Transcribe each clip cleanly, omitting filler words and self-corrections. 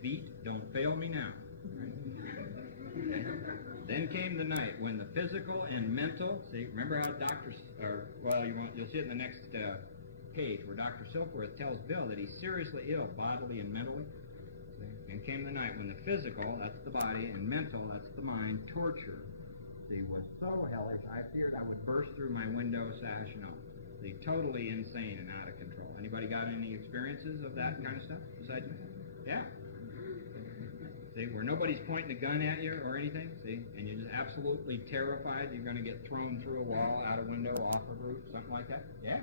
Feet, don't fail me now. Okay. Then came the night when the physical and mental, see, remember how doctors, you'll see it in the next page where Dr. Silkworth tells Bill that he's seriously ill, bodily and mentally. See? And came the night when the physical, that's the body, and mental, that's the mind, torture, see, was so hellish, I feared I would burst through my window sash and all. See, totally insane and out of control. Anybody got any experiences of that kind of stuff besides me? Yeah. See, where nobody's pointing a gun at you or anything, see, and you're just absolutely terrified you're going to get thrown through a wall, out a window, off a roof, something like that? Yeah.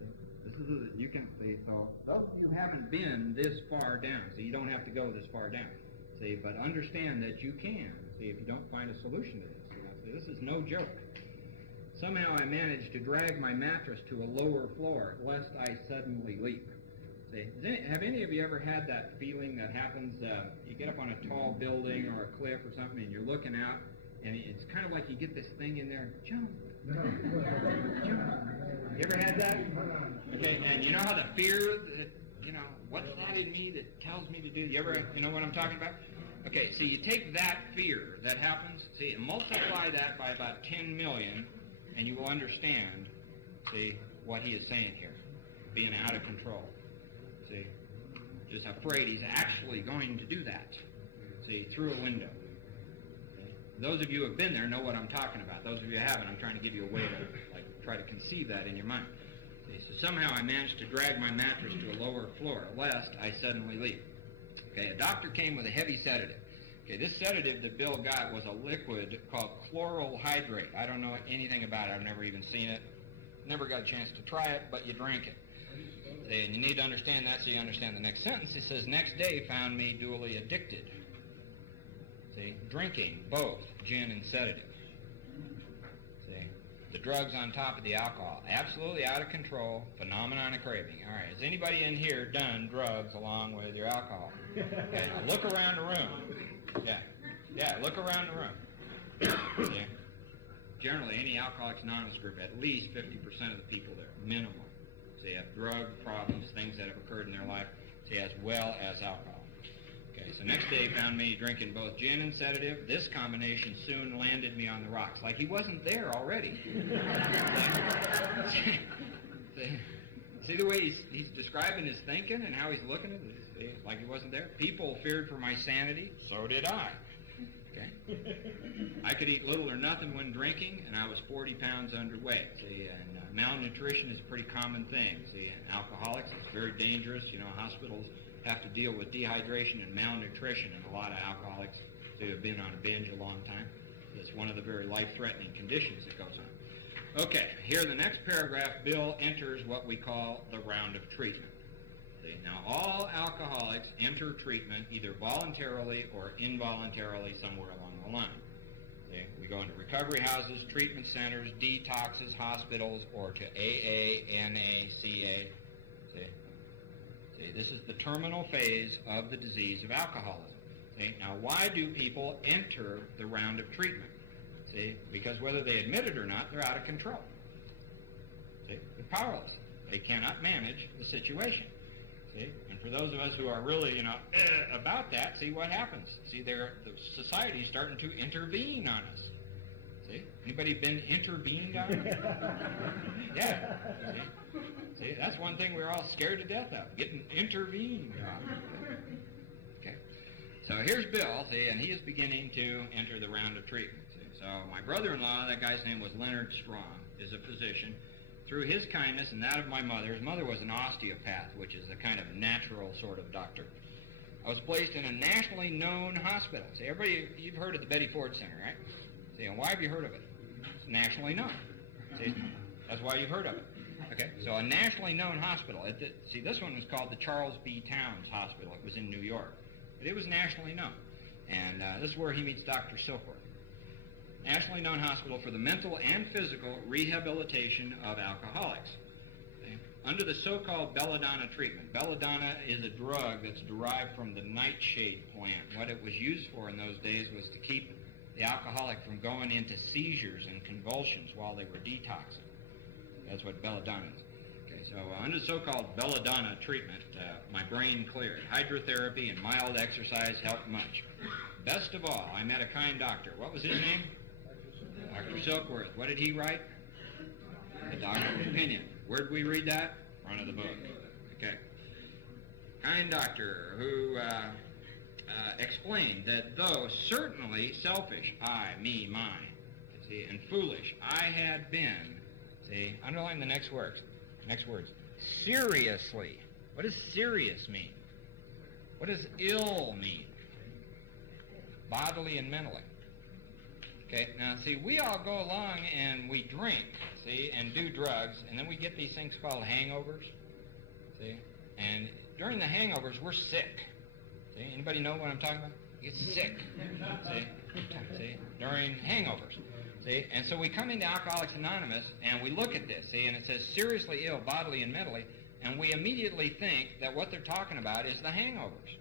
See, this is, you can see, so those of you who haven't been this far down, so you don't have to go this far down, see, but understand that you can, see, if you don't find a solution to this. You know, see, this is no joke. Somehow I managed to drag my mattress to a lower floor, lest I suddenly leap. See, have any of you ever had that feeling that happens, you get up on a tall building or a cliff or something and you're looking out and it's kind of like you get this thing in there, jump, jump. You ever had that? Okay, and you know how the fear, that, you know, what's that in me that tells me to do, you know what I'm talking about? Okay, so you take that fear that happens, see, and multiply that by about 10 million and you will understand, see, what he is saying here, being out of control. See, just afraid he's actually going to do that. See, through a window. Okay. Those of you who have been there know what I'm talking about. Those of you who haven't, I'm trying to give you a way to try to conceive that in your mind. See, so somehow I managed to drag my mattress to a lower floor, lest I suddenly leap. Okay, a doctor came with a heavy sedative. Okay, this sedative that Bill got was a liquid called chloral hydrate. I don't know anything about it. I've never even seen it. Never got a chance to try it, but you drank it. And you need to understand that so you understand the next sentence. It says, next day found me duly addicted. See, drinking both gin and sedative. See, the drugs on top of the alcohol. Absolutely out of control, phenomenon of craving. All right, has anybody in here done drugs along with your alcohol? Okay, now look around the room. Yeah, look around the room. See, generally, any Alcoholics Anonymous group, at least 50% of the people there, minimum. They have drug problems, things that have occurred in their life, see, as well as alcohol. Okay, so next day found me drinking both gin and sedative. This combination soon landed me on the rocks, like he wasn't there already. See the way he's describing his thinking and how he's looking at it, like he wasn't there? People feared for my sanity, so did I. Okay. I could eat little or nothing when drinking, and I was 40 pounds underweight. See, and malnutrition is a pretty common thing. See, and alcoholics, it's very dangerous. You know, hospitals have to deal with dehydration and malnutrition, and a lot of alcoholics who have been on a binge a long time. It's one of the very life-threatening conditions that goes on. Okay, here in the next paragraph, Bill enters what we call the round of treatment. See, now, all alcoholics enter treatment either voluntarily or involuntarily somewhere along the line. See, we go into recovery houses, treatment centers, detoxes, hospitals, or to AA, NA, CA. See, this is the terminal phase of the disease of alcoholism. See, now, why do people enter the round of treatment? See, because whether they admit it or not, they're out of control. See, they're powerless. They cannot manage the situation. See? And for those of us who are really, about that, see what happens. See, the society's starting to intervene on us. See? Anybody been intervened on? Yeah. See, that's one thing we're all scared to death of, getting intervened on. Okay. So here's Bill, see, and he is beginning to enter the round of treatment. See? So my brother-in-law, that guy's name was Leonard Strong, is a physician. Through his kindness and that of my mother, his mother was an osteopath, which is a kind of natural sort of doctor. I was placed in a nationally known hospital. See, everybody, you've heard of the Betty Ford Center, right? See, and why have you heard of it? It's nationally known. See, that's why you've heard of it. Okay, so a nationally known hospital. See, this one was called the Charles B. Towns Hospital. It was in New York. But it was nationally known. And this is where he meets Dr. Silkworth. Nationally known hospital for the mental and physical rehabilitation of alcoholics. Okay? Under the so-called belladonna treatment. Belladonna is a drug that's derived from the nightshade plant. What it was used for in those days was to keep the alcoholic from going into seizures and convulsions while they were detoxing. That's what belladonna is. Okay? So under so-called belladonna treatment, my brain cleared. Hydrotherapy and mild exercise helped much. Best of all, I met a kind doctor. What was his name? Dr. Silkworth. What did he write? The Doctor's Opinion. Where did we read that? Front of the book. Okay. Kind doctor who explained that though certainly selfish, I, me, mine, see, and foolish, I had been, see, underline the next words. Seriously. What does serious mean? What does ill mean? Bodily and mentally. Okay, now see, we all go along and we drink, see, and do drugs, and then we get these things called hangovers, see, and during the hangovers, we're sick. See, anybody know what I'm talking about? You get sick, see, during hangovers. See, and so we come into Alcoholics Anonymous, and we look at this, see, and it says seriously ill, bodily and mentally, and we immediately think that what they're talking about is the hangovers.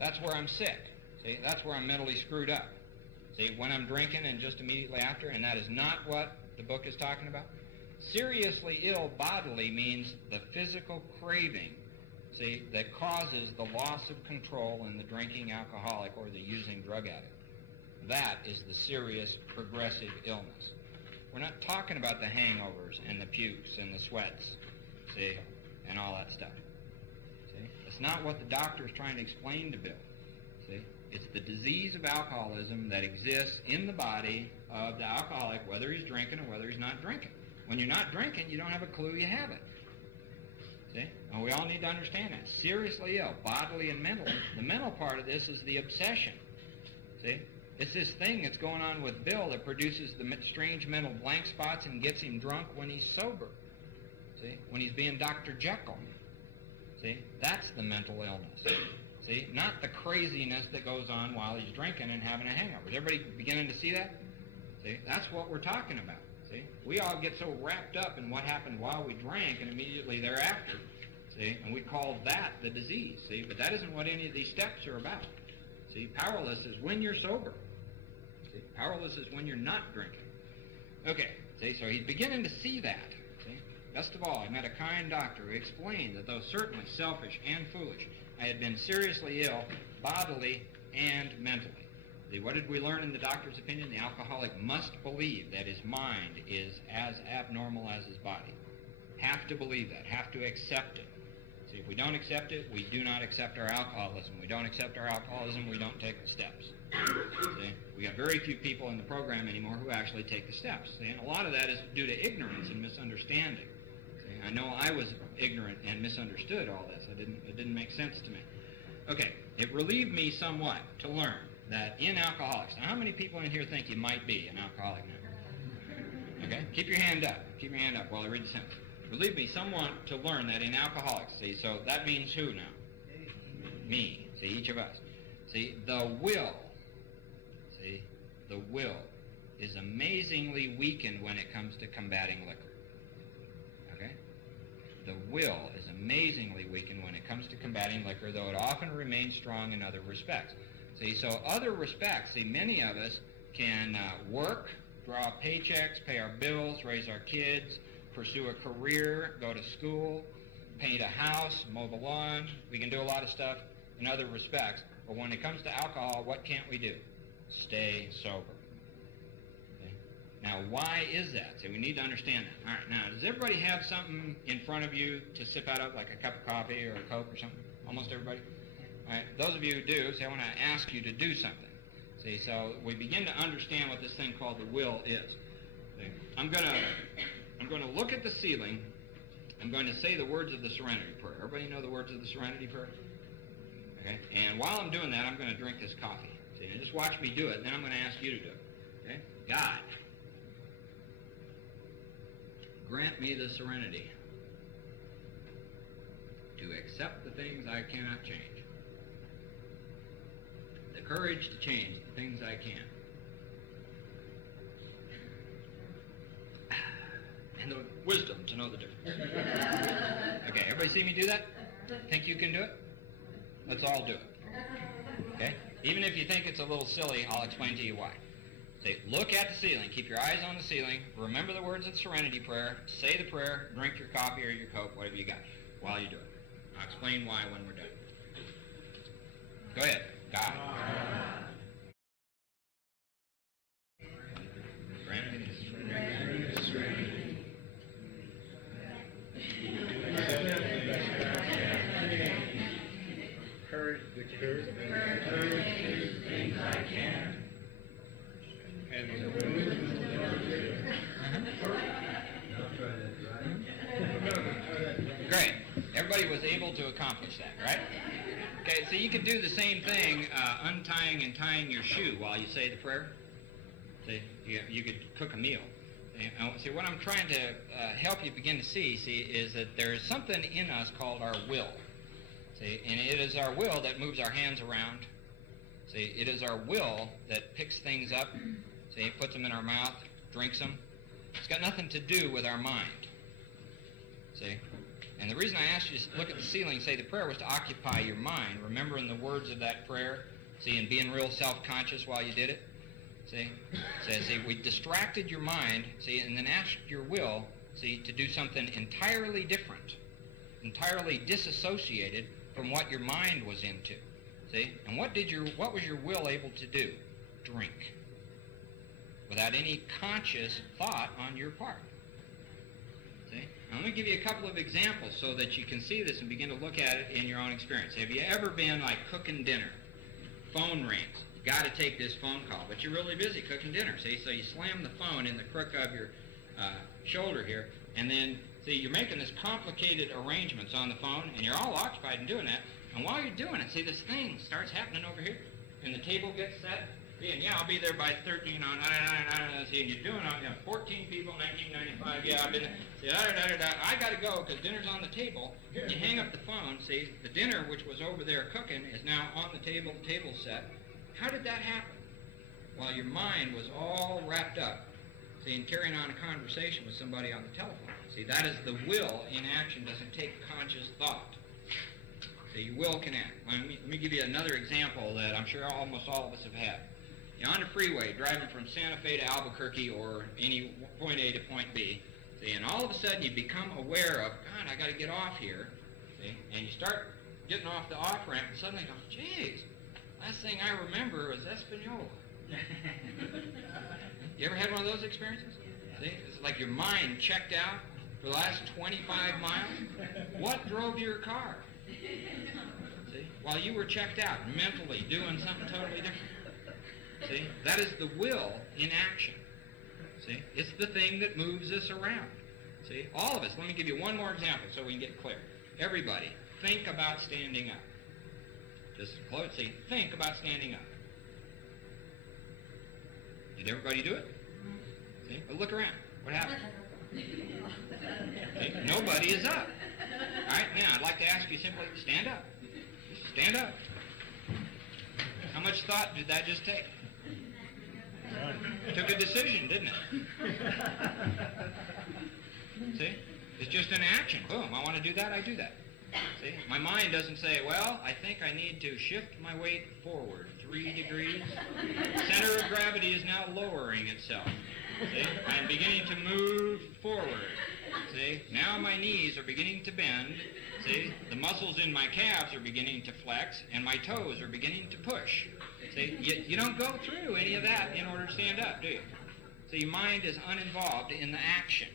That's where I'm sick, see, that's where I'm mentally screwed up. See, when I'm drinking and just immediately after, and that is not what the book is talking about. Seriously ill bodily means the physical craving, see, that causes the loss of control in the drinking alcoholic or the using drug addict. That is the serious progressive illness. We're not talking about the hangovers and the pukes and the sweats, see, and all that stuff. See, it's not what the doctor is trying to explain to Bill. See, it's the disease of alcoholism that exists in the body of the alcoholic, whether he's drinking or whether he's not drinking. When you're not drinking, you don't have a clue you have it. See? And we all need to understand that. Seriously ill, bodily and mentally. The mental part of this is the obsession. See? It's this thing that's going on with Bill that produces the strange mental blank spots and gets him drunk when he's sober. See? When he's being Dr. Jekyll. See? That's the mental illness. See? Not the craziness that goes on while he's drinking and having a hangover. Is everybody beginning to see that? See? That's what we're talking about. See? We all get so wrapped up in what happened while we drank and immediately thereafter. See? And we call that the disease. See? But that isn't what any of these steps are about. See? Powerless is when you're sober. See? Powerless is when you're not drinking. Okay. See? So he's beginning to see that. See? Best of all, I met a kind doctor who explained that though certainly selfish and foolish, I had been seriously ill, bodily and mentally. See, what did we learn in the doctor's opinion? The alcoholic must believe that his mind is as abnormal as his body. Have to believe that. Have to accept it. See, if we don't accept it, we do not accept our alcoholism. We don't accept our alcoholism, we don't take the steps. See, we got very few people in the program anymore who actually take the steps. See, and a lot of that is due to ignorance and misunderstanding. See, I know I was ignorant and misunderstood all this. It didn't make sense to me. Okay, it relieved me somewhat to learn that in alcoholics, now how many people in here think you might be an alcoholic now? Okay, keep your hand up. Keep your hand up while I read the sentence. Relieved me somewhat to learn that in alcoholics, see, so that means who now? Me, see, each of us. See, the will is amazingly weakened when it comes to combating liquor. Okay? The will is amazingly weakened when it comes to combating liquor, though it often remains strong in other respects. See, so other respects, see, many of us can work, draw paychecks, pay our bills, raise our kids, pursue a career, go to school, paint a house, mow the lawn. We can do a lot of stuff in other respects. But when it comes to alcohol, what can't we do? Stay sober. Okay? Now, why is that? So we need to understand that. All right, now, does everybody have something in front of you to sip out of, like a cup of coffee or a Coke or something? Almost everybody? All right, those of you who do, see, I want to ask you to do something. See, so we begin to understand what this thing called the will is. See, I'm going to look at the ceiling. I'm going to say the words of the Serenity Prayer. Everybody know the words of the Serenity Prayer? Okay, and while I'm doing that, I'm going to drink this coffee. See, and just watch me do it, and then I'm going to ask you to do it. Okay? God, grant me the serenity to accept the things I cannot change, the courage to change the things I can, and the wisdom to know the difference. Okay, everybody see me do that? Think you can do it? Let's all do it. Okay? Even if you think it's a little silly, I'll explain to you why. Say, look at the ceiling. Keep your eyes on the ceiling. Remember the words of the Serenity Prayer. Say the prayer. Drink your coffee or your Coke, whatever you got, while you do it. I'll explain why when we're done. Go ahead. God. Courage to do things I can. And Great. Everybody was able to accomplish that, right? Okay, so you could do the same thing, untying and tying your shoe while you say the prayer. See, you could cook a meal. See, what I'm trying to help you begin to see, is that there's something in us called our will. See, and it is our will that moves our hands around. See, it is our will that picks things up. See, puts them in our mouth, drinks them. It's got nothing to do with our mind. See? And the reason I asked you to look at the ceiling, say the prayer, was to occupy your mind, remembering the words of that prayer, see, and being real self-conscious while you did it. See, we distracted your mind, see, and then asked your will, see, to do something entirely different, entirely disassociated from what your mind was into. See, and what was your will able to do? Drink, without any conscious thought on your part. See, now let me give you a couple of examples so that you can see this and begin to look at it in your own experience. Have you ever been like cooking dinner? Phone rings. You got to take this phone call, but you're really busy cooking dinner, see? So you slam the phone in the crook of your shoulder here, and then, see, you're making this complicated arrangements on the phone, and you're all occupied in doing that, and while you're doing it, see, this thing starts happening over here, and the table gets set, see, and yeah, I'll be there by 13 on, see, and you're doing it, 14 people, 1995, yeah, I've been there, see, I got to go, because dinner's on the table, and you hang up the phone, see, the dinner, which was over there cooking, is now on the table's set. How did that happen? Well, your mind was all wrapped up, see, in carrying on a conversation with somebody on the telephone. See, that is the will in action, doesn't take conscious thought. So your will can act. Let me give you another example that I'm sure almost all of us have had. You're on the freeway, driving from Santa Fe to Albuquerque or any point A to point B, see, and all of a sudden you become aware of, God, I got to get off here, see, and you start getting off the off-ramp and suddenly go, geez, last thing I remember was Espanola. You ever had one of those experiences? See, it's like your mind checked out for the last 25 miles. What drove your car? See, while you were checked out, mentally doing something totally different. See, that is the will in action. See, it's the thing that moves us around. See, all of us. Let me give you one more example so we can get clear. Everybody, think about standing up. Just close. See, think about standing up. Did everybody do it? See, but look around. What happened? See, nobody is up. All right, now I'd like to ask you simply, stand up. Just stand up. How much thought did that just take? It took a decision, didn't it? See, it's just an action. Boom, I want to do that, I do that. See, my mind doesn't say, well, I think I need to shift my weight forward 3 degrees. Center of gravity is now lowering itself. See, I'm beginning to move forward. See, now my knees are beginning to bend. See, the muscles in my calves are beginning to flex, and my toes are beginning to push. See, you don't go through any of that in order to stand up, do you? So your mind is uninvolved in the action.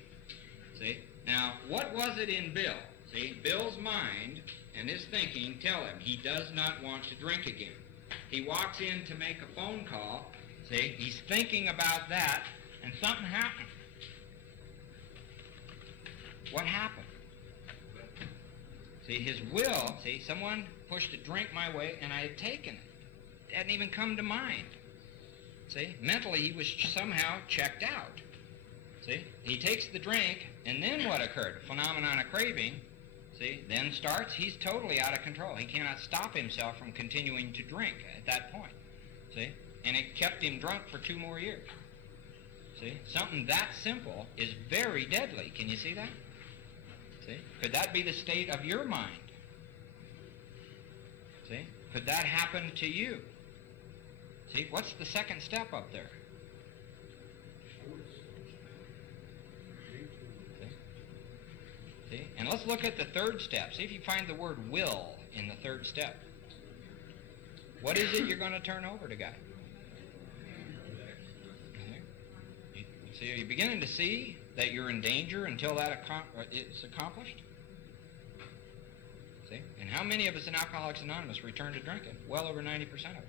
See, now, what was it in Bill? See, Bill's mind and his thinking tell him he does not want to drink again. He walks in to make a phone call. See, he's thinking about that, and something happened. What happened? See, his will, see, someone pushed a drink my way, and I had taken it. It hadn't even come to mind. See, mentally he was somehow checked out. See, he takes the drink, and then what occurred? Phenomenon of craving, see, then starts. He's totally out of control. He cannot stop himself from continuing to drink at that point. See, and it kept him drunk for 2 more years. See, something that simple is very deadly. Can you see that? See, could that be the state of your mind? See, could that happen to you? See, what's the second step up there? And let's look at the third step. See if you find the word will in the third step. What is it you're going to turn over to God? See, are you beginning to see that you're in danger until that is accomplished? See? And how many of us in Alcoholics Anonymous return to drinking? Well over 90% of us.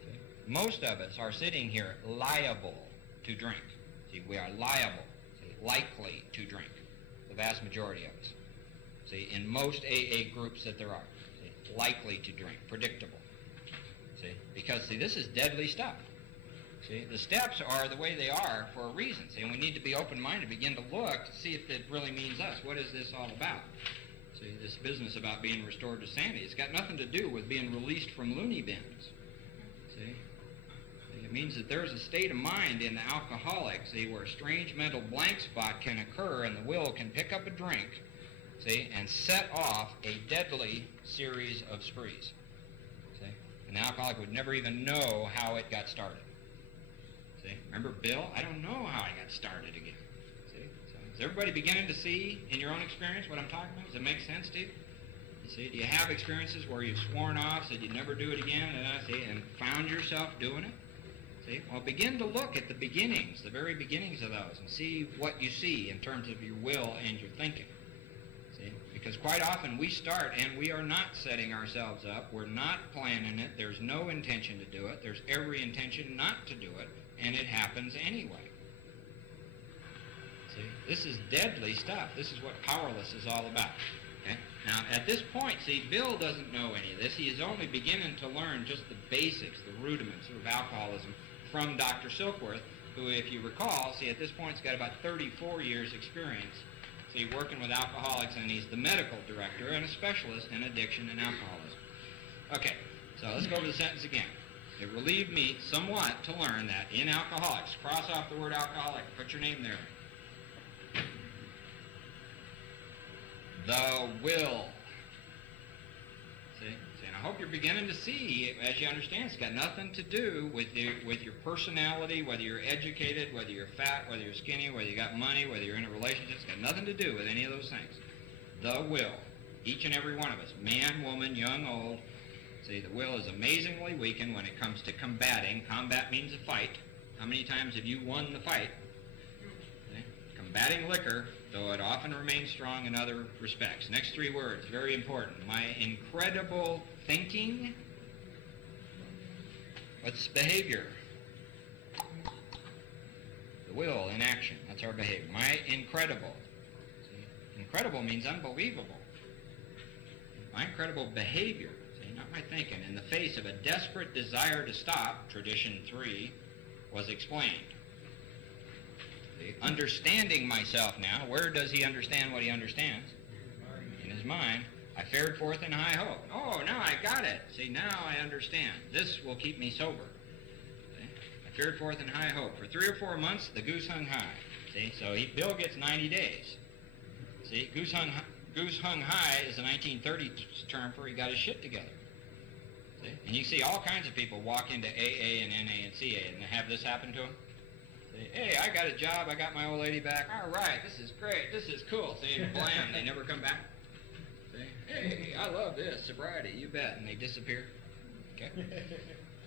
See? Most of us are sitting here liable to drink. See, we are liable, likely to drink. The vast majority of us. See, in most AA groups that there are. See, likely to drink, predictable. See, because, see, this is deadly stuff. See, the steps are the way they are for a reason. See, and we need to be open-minded, begin to look to see if it really means us. What is this all about? See, this business about being restored to sanity, it's got nothing to do with being released from loony bins. See? It means that there's a state of mind in the alcoholic, see, where a strange mental blank spot can occur and the will can pick up a drink, see, and set off a deadly series of sprees. See? And the alcoholic would never even know how it got started. See? Remember Bill? I don't know how I got started again. See? So, is everybody beginning to see in your own experience what I'm talking about? Does it make sense to you? You see, do you have experiences where you've sworn off, said you'd never do it again, and found yourself doing it? See? Well, begin to look at the beginnings, the very beginnings of those, and see what you see in terms of your will and your thinking. See? Because quite often we start and we are not setting ourselves up. We're not planning it. There's no intention to do it. There's every intention not to do it, and it happens anyway. See? This is deadly stuff. This is what powerless is all about. Okay? Now, at this point, see, Bill doesn't know any of this. He is only beginning to learn just the basics, the rudiments of alcoholism from Dr. Silkworth, who, if you recall, see, at this point, he's got about 34 years' experience, see, working with alcoholics, and he's the medical director and a specialist in addiction and alcoholism. Okay, so let's go over the sentence again. It relieved me somewhat to learn that in alcoholics, cross off the word alcoholic, put your name there. The will. See, and I hope you're beginning to see, as you understand, it's got nothing to do with your personality, whether you're educated, whether you're fat, whether you're skinny, whether you got money, whether you're in a relationship. It's got nothing to do with any of those things. The will. Each and every one of us, man, woman, young, old. See, the will is amazingly weakened when it comes to combating. Combat means a fight. How many times have you won the fight? See? Combating liquor, though it often remains strong in other respects. Next three words, very important. My incredible thinking. What's behavior? The will in action. That's our behavior. My incredible. See? Incredible means unbelievable. My incredible behavior. See, not my thinking. In the face of a desperate desire to stop, tradition 3 was explained. Understanding myself now, where does he understand what he understands? In his mind. I fared forth in high hope. Oh, now I got it. See, now I understand. This will keep me sober. See? I fared forth in high hope. For 3 or 4 months, the goose hung high. See, so Bill gets 90 days. See, goose hung high is a 1930 term for he got his shit together. See? And you see all kinds of people walk into AA and NA and CA and have this happen to them. Hey, I got a job, I got my old lady back. All right, this is great, this is cool. See, blam, they never come back. See, hey, I love this, sobriety, you bet, and they disappear. Okay?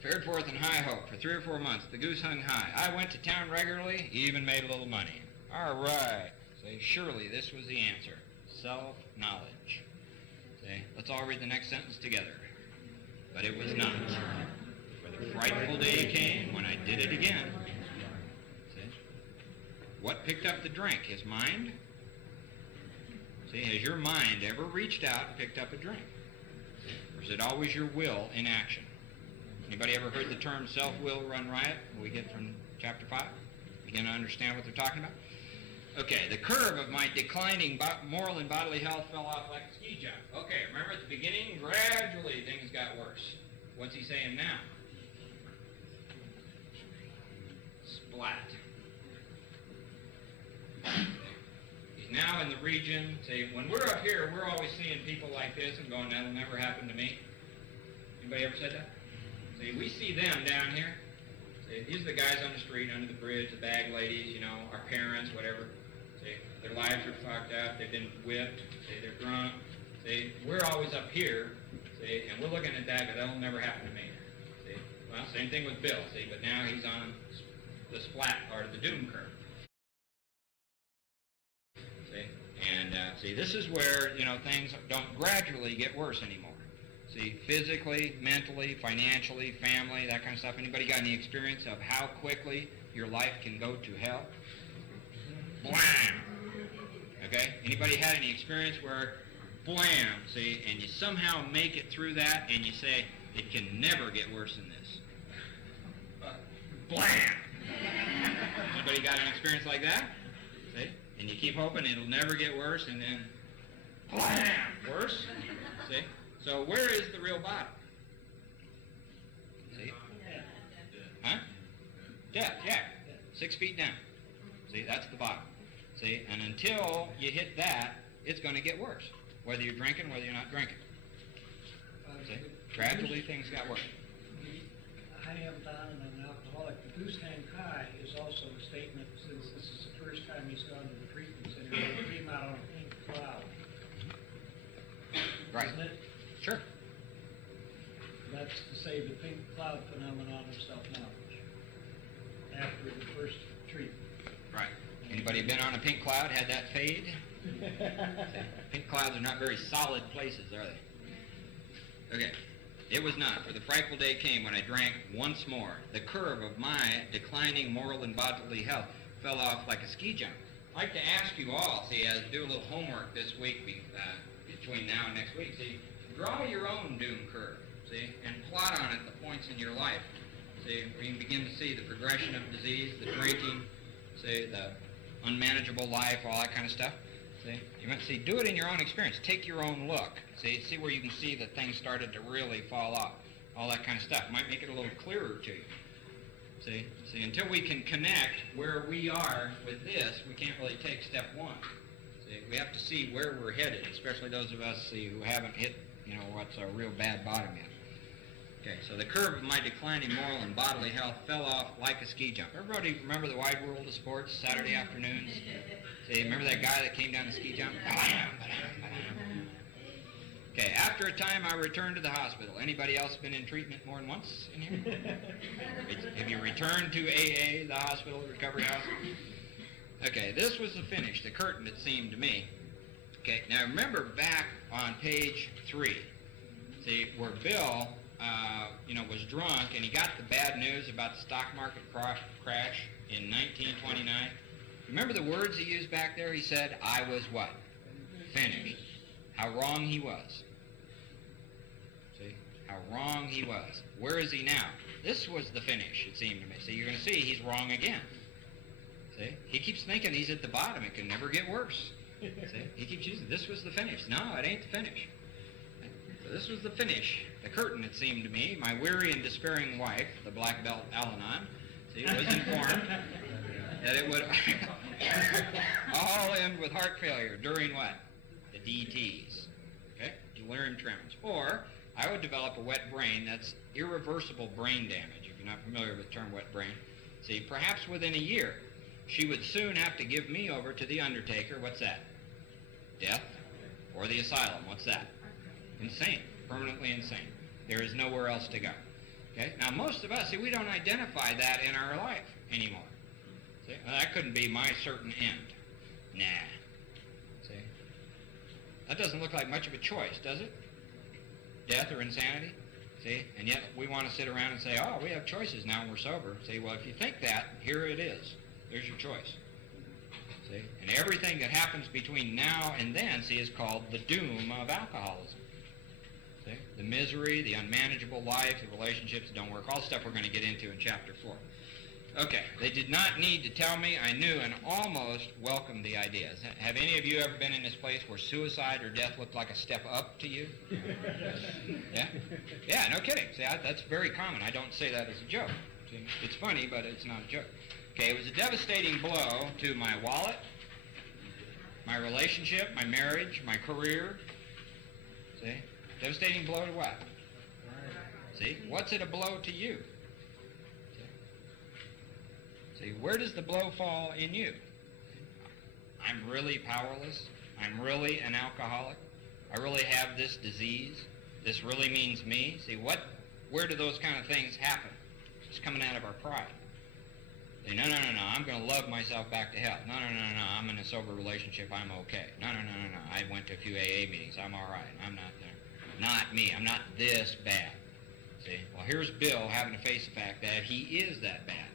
Fared forth in high hope for 3 or 4 months. The goose hung high. I went to town regularly, even made a little money. All right. See, surely this was the answer. Self-knowledge. See, let's all read the next sentence together. But it was not. For the frightful day came when I did it again. What picked up the drink? His mind? See, has your mind ever reached out and picked up a drink? Or is it always your will in action? Anybody ever heard the term self-will run riot? We get from chapter 5? Begin to understand what they're talking about? Okay, the curve of my declining moral and bodily health fell off like a ski jump. Okay, remember at the beginning, gradually things got worse. What's he saying now? Splat. He's now in the region. See, when we're up here, we're always seeing people like this and going, that'll never happen to me. Anybody ever said that? See, we see them down here. See, these are the guys on the street, under the bridge, the bag ladies, you know, our parents, whatever. See, Their lives are fucked up. They've been whipped. See, they're drunk. See, we're always up here. See, and we're looking at that, but that'll never happen to me. See, well, same thing with Bill. See, but now he's on this flat part of the doom curve. See, and see, this is where things don't gradually get worse anymore. See, physically, mentally, financially, family, that kind of stuff. Anybody got any experience of how quickly your life can go to hell? Blam! Okay? Anybody had any experience where, blam, see, and you somehow make it through that and you say, it can never get worse than this? Blam! Anybody got an experience like that? See? And you keep hoping it'll never get worse, and then, blam! Worse? See? So where is the real bottom? See? Huh? Death, yeah. 6 feet down. See, that's the bottom. See, and until you hit that, it's going to get worse. Whether you're drinking, whether you're not drinking. See? Gradually things got worse. I am Don and I'm an alcoholic. The Goose Hang High is also a statement, since this is the first time he's gone to the treatment center, he came out on a pink cloud. Right. Isn't it? Sure. That's to say the pink cloud phenomenon of self-knowledge after the first treatment. Right. Anybody been on a pink cloud, had that fade? Pink clouds are not very solid places, are they? Okay. It was not, for the frightful day came when I drank once more. The curve of my declining moral and bodily health fell off like a ski jump. I'd like to ask you all, see, do a little homework this week between now and next week. See, draw your own doom curve, see, and plot on it the points in your life. See, where you can begin to see the progression of disease, the drinking, see, the unmanageable life, all that kind of stuff. See, you might see, do it in your own experience. Take your own look. See where you can see that things started to really fall off. All that kind of stuff might make it a little clearer to you. See, until we can connect where we are with this, we can't really take step one. See, we have to see where we're headed, especially those of us who haven't hit, what's a real bad bottom yet. Okay, so the curve of my declining moral and bodily health fell off like a ski jump. Everybody remember the Wide World of Sports, Saturday afternoons? See, remember that guy that came down the ski jump? Okay, after a time I returned to the hospital. Anybody else been in treatment more than once in here? Have you returned to AA, the hospital, the recovery house? Okay, this was the finish, the curtain, it seemed to me. Okay, now remember back on page 3, see, where Bill, was drunk and he got the bad news about the stock market crash in 1929. Remember the words he used back there? He said, I was what? Finished. How wrong he was. See? How wrong he was. Where is he now? This was the finish, it seemed to me. So you're going to see he's wrong again. See? He keeps thinking he's at the bottom. It can never get worse. See? He keeps using, this was the finish. No, it ain't the finish. So this was the finish. The curtain, it seemed to me. My weary and despairing wife, the black belt Al-Anon, see, was informed that it would all end with heart failure during what? The DTs. Okay? Delirium tremens. Or I would develop a wet brain. That's irreversible brain damage, if you're not familiar with the term wet brain. See, perhaps within a year, she would soon have to give me over to the undertaker. What's that? Death? Or the asylum. What's that? Insane. Permanently insane. There is nowhere else to go. Okay? Now, most of us, see, we don't identify that in our life anymore. See? Well, that couldn't be my certain end. Nah. See? That doesn't look like much of a choice, does it? Death or insanity? See? And yet we want to sit around and say, oh, we have choices now and we're sober. See, well, if you think that, here it is. There's your choice. See? And everything that happens between now and then, see, is called the doom of alcoholism. See? The misery, the unmanageable life, the relationships that don't work, all stuff we're going to get into in chapter 4. Okay, they did not need to tell me. I knew and almost welcomed the ideas. Have any of you ever been in this place where suicide or death looked like a step up to you? Yeah? Yeah, no kidding. See, that's very common. I don't say that as a joke. See, it's funny, but it's not a joke. Okay, it was a devastating blow to my wallet, my relationship, my marriage, my career. See? Devastating blow to what? See? What's it a blow to you? See, where does the blow fall in you? I'm really powerless. I'm really an alcoholic. I really have this disease. This really means me. See, where do those kind of things happen? It's coming out of our pride. Say, no, I'm going to love myself back to health. No, I'm in a sober relationship. I'm okay. No. I went to a few AA meetings. I'm all right. I'm not there. Not me. I'm not this bad. See? Well, here's Bill having to face the fact that he is that bad.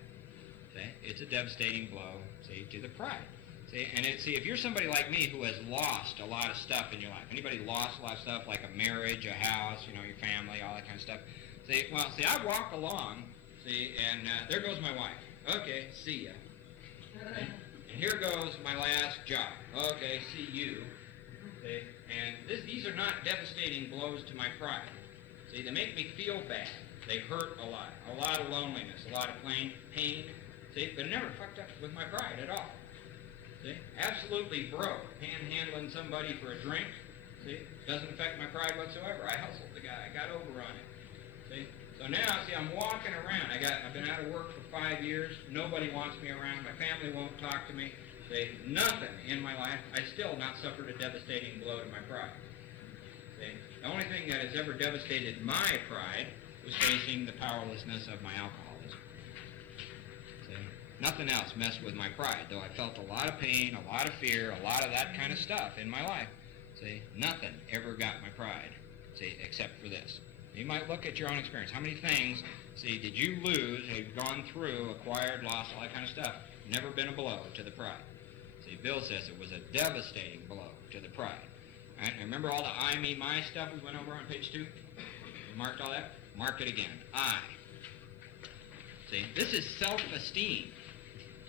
See? It's a devastating blow, see, to the pride. See? And if you're somebody like me who has lost a lot of stuff in your life, anybody lost a lot of stuff like a marriage, a house, your family, all that kind of stuff. See, I walk along, see, and there goes my wife. Okay, see ya. Okay? And here goes my last job. Okay, see you. See? And these are not devastating blows to my pride. See, they make me feel bad. They hurt a lot of loneliness, a lot of pain. See, but it never fucked up with my pride at all. See, absolutely broke. Panhandling somebody for a drink. See, doesn't affect my pride whatsoever. I hustled the guy. I got over on it. See, so now, I'm walking around. I've been out of work for 5 years. Nobody wants me around. My family won't talk to me. See, nothing in my life. I still not suffered a devastating blow to my pride. See, the only thing that has ever devastated my pride was facing the powerlessness of my alcoholism. See, nothing else messed with my pride, though I felt a lot of pain, a lot of fear, a lot of that kind of stuff in my life. See, nothing ever got my pride, see, except for this. You might look at your own experience. How many things, see, did you lose, have gone through, acquired, lost, all that kind of stuff? Never been a blow to the pride. See, Bill says it was a devastating blow to the pride. All right, and remember all the I, me, my stuff we went over on page 2? You marked all that? Mark it again. I. See, this is self-esteem.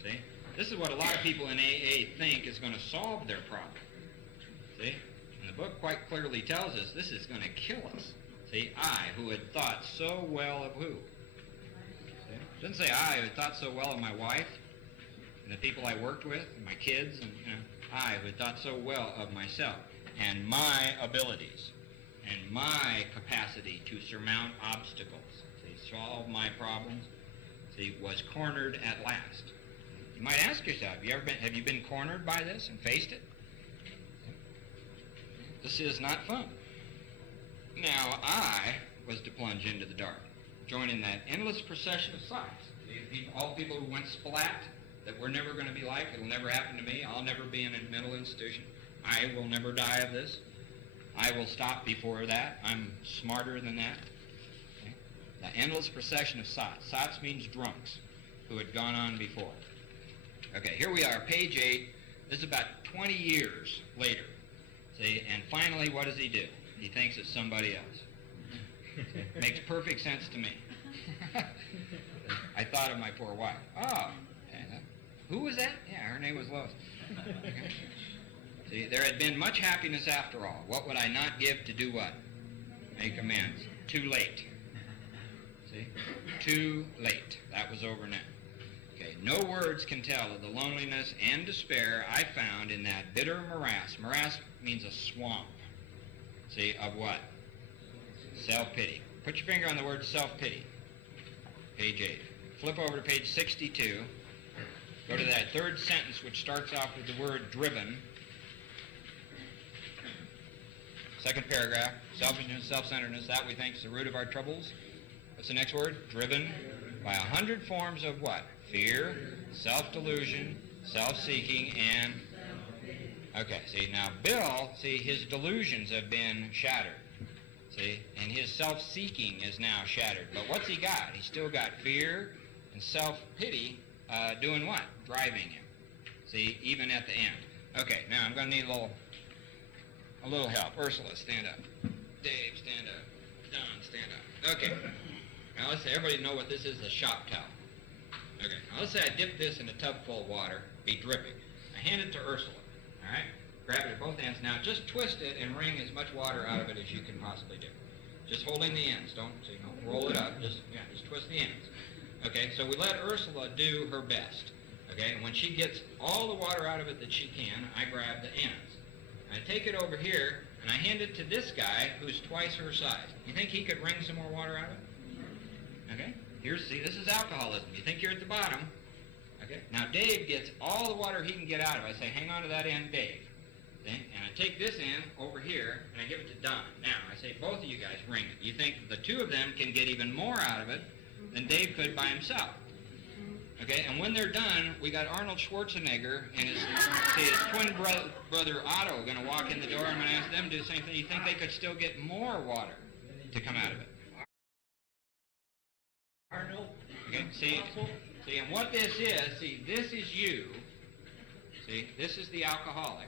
See, this is what a lot of people in AA think is going to solve their problem. See, and the book quite clearly tells us this is going to kill us. See, I, who had thought so well of who? See? It doesn't say I, who had thought so well of my wife and the people I worked with, and my kids, and I, who had thought so well of myself and my abilities and my capacity to surmount obstacles, see, solve my problems, see, was cornered at last. You might ask yourself, have you been cornered by this and faced it? This is not fun. Now, I was to plunge into the dark, joining that endless procession of sights. All the people who went splat, that we're never going to be like, it'll never happen to me, I'll never be in a mental institution, I will never die of this, I will stop before that, I'm smarter than that. Okay? The endless procession of sots. Sots means drunks who had gone on before. Okay, here we are, page 8. This is about 20 years later. See, and finally, what does he do? He thinks it's somebody else. Makes perfect sense to me. I thought of my poor wife. Oh, who was that? Yeah, her name was Lois. Okay. See, there had been much happiness after all. What would I not give to do what? Make amends. Too late. See? Too late. That was over now. Okay, no words can tell of the loneliness and despair I found in that bitter morass. Morass means a swamp. See, of what? Self-pity. Put your finger on the word self-pity. Page 8. Flip over to page 62. Go to that third sentence which starts off with the word driven. Second paragraph. Selfishness, self-centeredness, that we think is the root of our troubles. What's the next word? Driven by 100 forms of what? Fear, self-delusion, self-seeking, and... Okay, see, now Bill, see, his delusions have been shattered. See, and his self-seeking is now shattered. But what's he got? He's still got fear and self-pity doing what? Driving him. See, even at the end. Okay, now I'm going to need a little help. Ursula, stand up. Dave, stand up. Don, stand up. Okay. Now let's say everybody know what this is, a shop towel. Okay, now let's say I dip this in a tub full of water, be dripping. I hand it to Ursula. All right? Grab it at both ends. Now just twist it and wring as much water out of it as you can possibly do. Just holding the ends. Don't roll it up. Just twist the ends. Okay, so we let Ursula do her best. Okay, and when she gets all the water out of it that she can, I grab the ends. And I take it over here and I hand it to this guy who's twice her size. You think he could wring some more water out of it? Okay, see, this is alcoholism. You think you're at the bottom. Okay? Now Dave gets all the water he can get out of it. I say, hang on to that end, Dave. See? And I take this end over here, and I give it to Don. Now, I say, both of you guys ring it. You think the two of them can get even more out of it than Dave could by himself. Okay, and when they're done, we got Arnold Schwarzenegger and his twin brother Otto going to walk in the door. I'm going to ask them to do the same thing. You think they could still get more water to come out of it? Arnold? Okay, see, and what this is you. See, this is the alcoholic.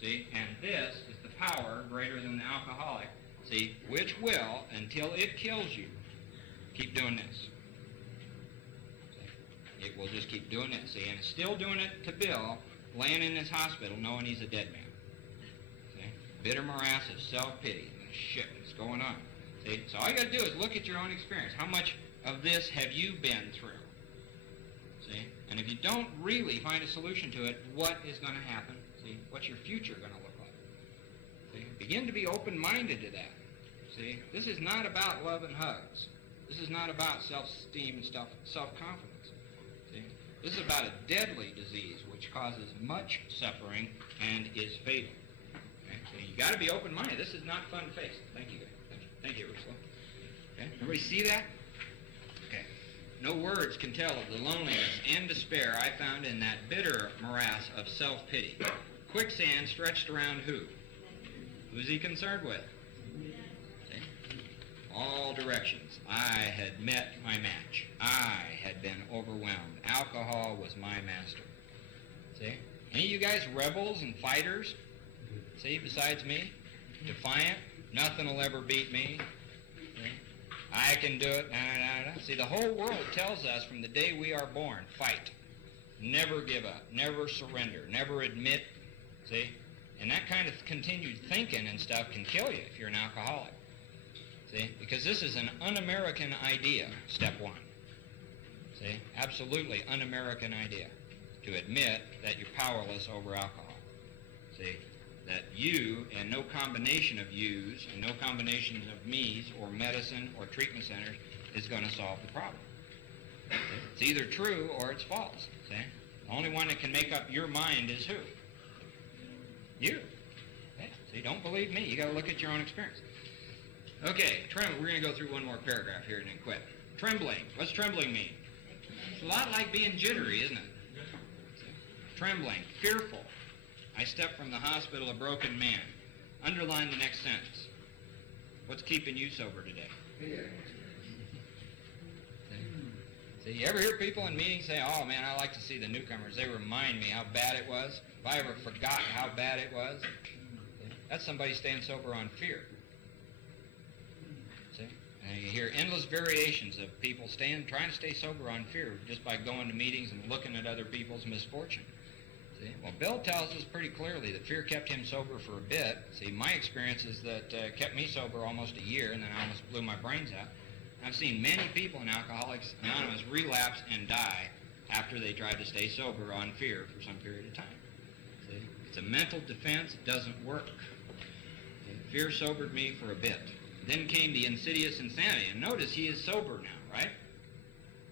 See, and this is the power greater than the alcoholic. See, which will, until it kills you, keep doing this. It will just keep doing it, see, and it's still doing it to Bill, laying in this hospital knowing he's a dead man. See? Bitter morass of self-pity and the shit that's going on. See? So all you got to do is look at your own experience. How much of this have you been through? See? And if you don't really find a solution to it, what is going to happen? See? What's your future going to look like? See? Begin to be open-minded to that. See? This is not about love and hugs. This is not about self-esteem and self-confidence. This is about a deadly disease which causes much suffering and is fatal. Okay? So you got to be open-minded. This is not fun-faced. Thank you. Thank you, Ursula. Okay? Everybody see that? Okay. No words can tell of the loneliness and despair I found in that bitter morass of self-pity. Quicksand stretched around who? Who's he concerned with? See? All directions. I had met my match. I had been overwhelmed. Alcohol was my master. See? Any of you guys rebels and fighters? See, besides me? Defiant? Nothing will ever beat me. See? I can do it. See, the whole world tells us from the day we are born, fight. Never give up. Never surrender. Never admit. See? And that kind of continued thinking and stuff can kill you if you're an alcoholic. See? Because this is an un-American idea, step one. See? Absolutely un-American idea. To admit that you're powerless over alcohol. See? That you and no combination of yous and no combinations of me's or medicine or treatment centers is going to solve the problem. See? It's either true or it's false. See? The only one that can make up your mind is who? You. Okay? See, don't believe me. You got to look at your own experience. Okay, we're going to go through one more paragraph here and then quit. Trembling. What's trembling mean? It's a lot like being jittery, isn't it? Trembling. Fearful. I stepped from the hospital a broken man. Underline the next sentence. What's keeping you sober today? See, you ever hear people in meetings say, oh man, I like to see the newcomers. They remind me how bad it was. If I ever forgot how bad it was, that's somebody staying sober on fear. See? And you hear endless variations of people trying to stay sober on fear just by going to meetings and looking at other people's misfortune. See? Well, Bill tells us pretty clearly that fear kept him sober for a bit. See, my experience is that kept me sober almost a year, and then I almost blew my brains out. I've seen many people in Alcoholics Anonymous relapse and die after they tried to stay sober on fear for some period of time. See? It's a mental defense. It doesn't work. See? Fear sobered me for a bit. Then came the insidious insanity. And notice he is sober now, right?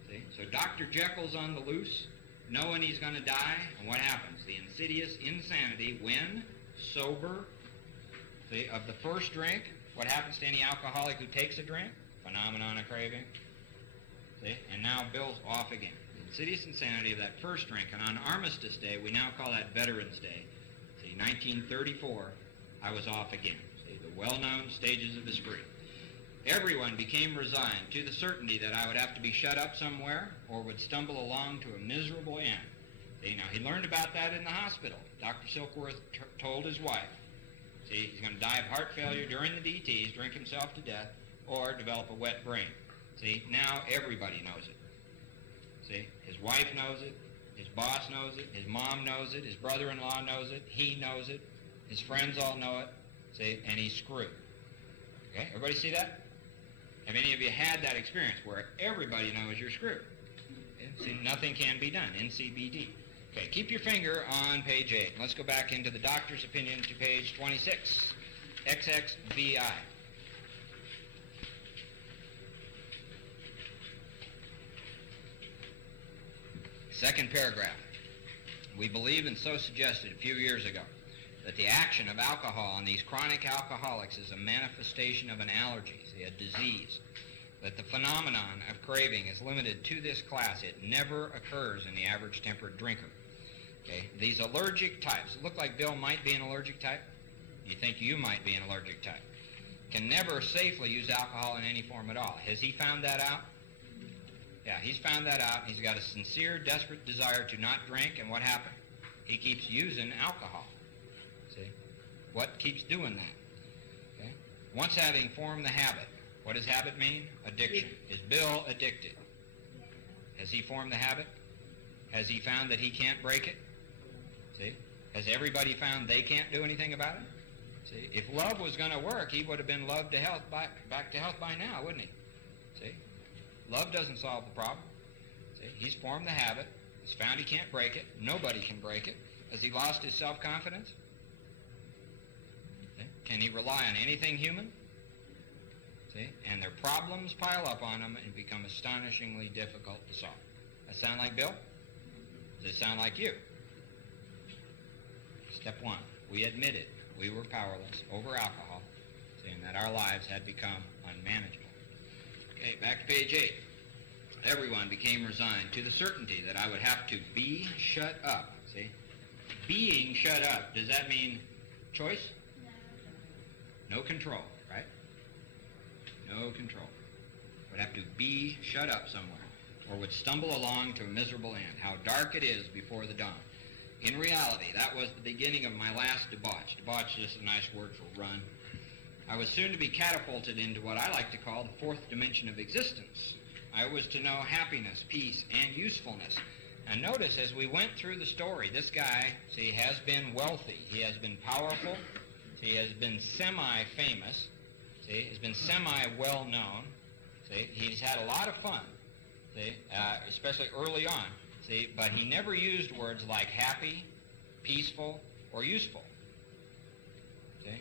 See? So Dr. Jekyll's on the loose, knowing he's going to die. And what happens? The insidious insanity when sober, see, of the first drink. What happens to any alcoholic who takes a drink? Phenomenon of craving. See? And now Bill's off again. The insidious insanity of that first drink. And on Armistice Day, we now call that Veterans Day. See, 1934, I was off again. See, the well-known stages of the spree. Everyone became resigned to the certainty that I would have to be shut up somewhere or would stumble along to a miserable end. See, now he learned about that in the hospital. Dr. Silkworth told his wife, see, he's going to die of heart failure during the DTs, drink himself to death, or develop a wet brain. See, now everybody knows it. See, his wife knows it, his boss knows it, his mom knows it, his brother-in-law knows it, he knows it, his friends all know it, see, and he's screwed. Okay, everybody see that? Have any of you had that experience where everybody knows you're screwed? Okay? See, nothing can be done, NCBD. Okay, keep your finger on page 8. Let's go back into the doctor's opinion to page 26, XXVI. Second paragraph. We believe, and so suggested a few years ago, that the action of alcohol on these chronic alcoholics is a manifestation of an allergy, a disease. That the phenomenon of craving is limited to this class. It never occurs in the average temperate drinker. Okay? These allergic types, look like Bill might be an allergic type. You think you might be an allergic type. Can never safely use alcohol in any form at all. Has he found that out? Yeah, he's found that out. He's got a sincere, desperate desire to not drink, and what happened? He keeps using alcohol. See? What keeps doing that? Okay? Once having formed the habit, what does habit mean? Addiction. Is Bill addicted? Has he formed the habit? Has he found that he can't break it? See? Has everybody found they can't do anything about it? See? If love was going to work, he would have been loved to health back to health by now, wouldn't he? See? Love doesn't solve the problem. See? He's formed the habit. He's found he can't break it. Nobody can break it. Has he lost his self-confidence? See? Can he rely on anything human? See? And their problems pile up on him and become astonishingly difficult to solve. That sound like Bill? Does it sound like you? Step one, we admitted we were powerless over alcohol, saying that our lives had become unmanageable. Okay, back to page 8. Everyone became resigned to the certainty that I would have to be shut up. See? Being shut up, does that mean choice? No control, right? No control. Would have to be shut up somewhere, or would stumble along to a miserable end. How dark it is before the dawn. In reality, that was the beginning of my last debauch. Debauch is just a nice word for run. I was soon to be catapulted into what I like to call the fourth dimension of existence. I was to know happiness, peace, and usefulness. And notice as we went through the story, this guy, see, has been wealthy. He has been powerful. He has been semi-famous. See, he's been semi-well-known. See, he's had a lot of fun. See, especially early on. See, but he never used words like happy, peaceful, or useful. See?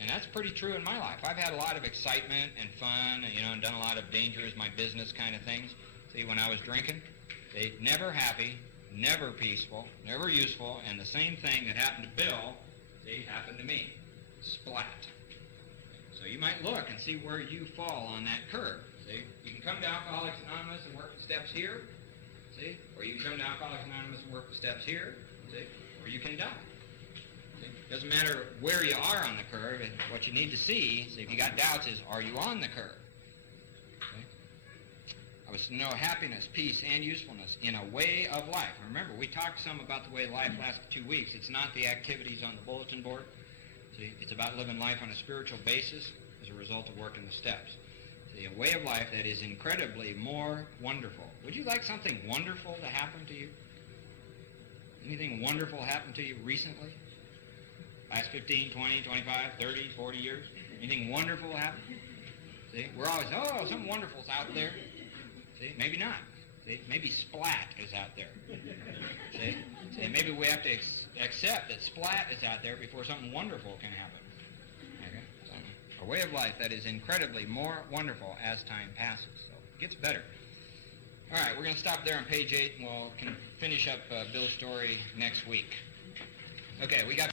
And that's pretty true in my life. I've had a lot of excitement and fun, and done a lot of dangerous, my business kind of things. See, when I was drinking, see, never happy, never peaceful, never useful, and the same thing that happened to Bill, see, happened to me. Splat. So you might look and see where you fall on that curve. See, you can come to Alcoholics Anonymous and work the steps here. See? Or you can come to Alcoholics Anonymous and work the steps here, see? Or you can die. See? Doesn't matter where you are on the curve, and what you need to see, if you got doubts, is are you on the curve? See? I was to know happiness, peace, and usefulness in a way of life. Remember, we talked some about the way life lasts 2 weeks. It's not the activities on the bulletin board. See? It's about living life on a spiritual basis as a result of working the steps. A way of life that is incredibly more wonderful. Would you like something wonderful to happen to you? Anything wonderful happen to you recently? Last 15, 20, 25, 30, 40 years? Anything wonderful happen? See, we're always, something wonderful's out there. See, maybe not. See, maybe splat is out there. See, maybe we have to accept that splat is out there before something wonderful can happen. A way of life that is incredibly more wonderful as time passes. So it gets better. All right, we're going to stop there on page 8, and we'll finish up Bill's story next week. Okay, we got...